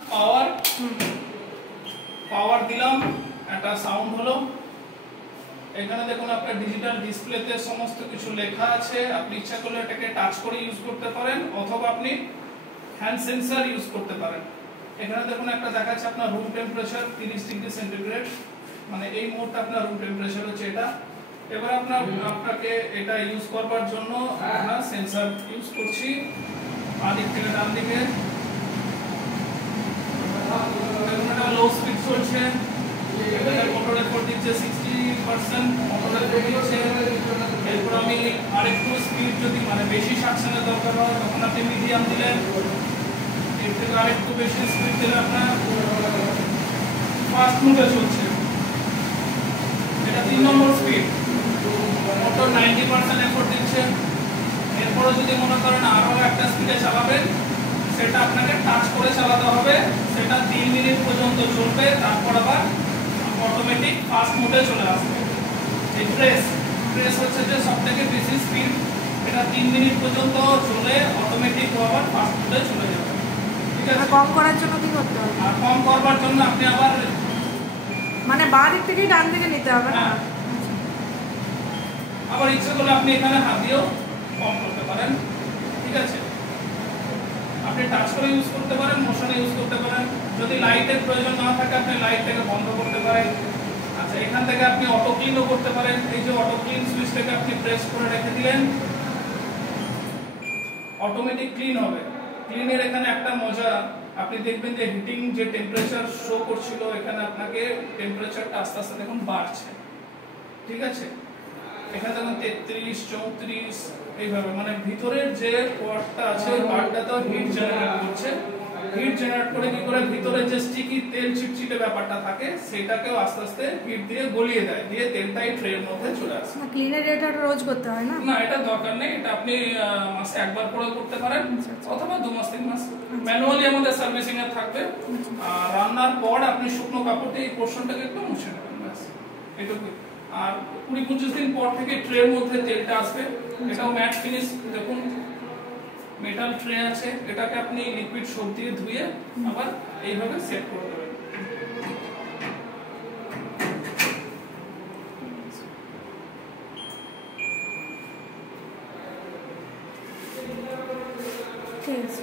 পাওয়ার পাওয়ার দিলাম, একটা সাউন্ড হলো। এখানে দেখুন আপনার ডিজিটাল ডিসপ্লেতে সমস্ত কিছু লেখা আছে। আপনি ইচ্ছা করলে এটাকে টাচ করে ইউজ করতে পারেন অথবা আপনি হ্যান্ড সেন্সর ইউজ করতে পারেন। এখানে দেখুন একটা দেখাচ্ছে আপনার রুম টেম্পারেচার 30 ডিগ্রি সেন্টিগ্রেড, মানে এই মুহূর্তে আপনার রুম টেম্পারেচার হচ্ছে এটা। এবার আপনাকে এটা ইউজ করবার জন্য আমরা সেন্সর ইউজ করছি। বাঁ দিক থেকে ডান দিকে দেখুন এটা লো স্পিড চলছে, মোটর এফোর্ট দিচ্ছে 60%, মোটর এফোর্ট দিচ্ছে। এরপর আমি আরেকটু স্পিড যদি মানে বেশি সাকশনের দরকার হয় তখন আপনি মিডিয়াম দিলেন, এর থেকে আরেকটু বেশি স্পিড দিলে আপনার ফাস্ট মোডে চলছে। এটা 3 নম্বর স্পিড, মোটর 90% এফোর্ট দিচ্ছে। এরপর যদি মনে করেন আরো একটা স্পিডে চালাবেন, সেটা আপনাকে টাচ করে চালাতে হবে, সেটা 3 মিনিট পর্যন্ত চলবে, তারপর আবার অটোমেটিক ফাস্ট মোডে চলে আসবে। এই প্রেস হচ্ছে যে সবথেকে বেশি স্পিড, এটা 3 মিনিট পর্যন্ত চলে অটোমেটিক আবার ফাস্ট মোডে চলে যাবে। ঠিক আছে, কম করার জন্য কি করতে হবে? আর কম করবার জন্য আপনি আবার মানে বাঁ দিক থেকে ডান দিকে নিতে হবে না? আবার ইচ্ছে করলে আপনি এখানে হাত দিয়েও কম করতে পারেন। ঠিক আছে, আপনি টাচ করে ইউজ করতে পারেন, মোশনে ইউজ করতে পারেন। যদি লাইটের প্রয়োজন না থাকে আপনি লাইটটাকে বন্ধ করতে পারেন। আচ্ছা, এখান থেকে আপনি অটো ক্লিনও করতে পারেন। এই যে অটো ক্লিন সুইচটাকে আপনি প্রেস করে রেখে দিলেন, অটোমেটিক ক্লিন হবে। ক্লিনের এখানে একটা মজা, আপনি দেখবেন যে হিটিং যে টেম্পারেচার শো করছিল, এখানে আপনাকে টেম্পারেচারটা আস্তে আস্তে দেখুন বাড়ছে। ঠিক আছে, এখানে দেখুন 33, 34 এইভাবে, মানে ভিতরের যে পার্টটা আছে ওই পার্টটাতেও হিট জেনারেট করছে। হিট জেনারেট করে কি করে ভিতরে যে স্টিকি তেল চিটচিটে ব্যাপারটা থাকে সেটাকেও আস্তে আস্তে হিট দিয়ে গলিয়ে দেয়, দিয়ে তেলটা এই ট্রের মধ্যে চলে আসে। না, ক্লিনের এটা রোজ করতে হয় না? না, এটা দরকার নেই, এটা আপনি মাসে একবার করে করতে পারেন অথবা 2 মাস 3 মাস ম্যানুয়ালি আমাদের সার্ভিসিং এ থাকবে। আর রান্নার পর আপনি শুকনো কাপড়ে এই পোরশনটাকে একটু মুছে নেবেন, ব্যাস এটুকুই। আর 20-25 দিন পর থেকে ট্রের মধ্যে তেলটা আসবে। এটাও ম্যাট ফিনিশ, দেখুন মেটাল ট্রে আছে, এটাকে আপনি লিকুইড সোপ দিয়ে ধুয়ে আবার এইভাবে সেট করে দেবেন। ঠিক আছে।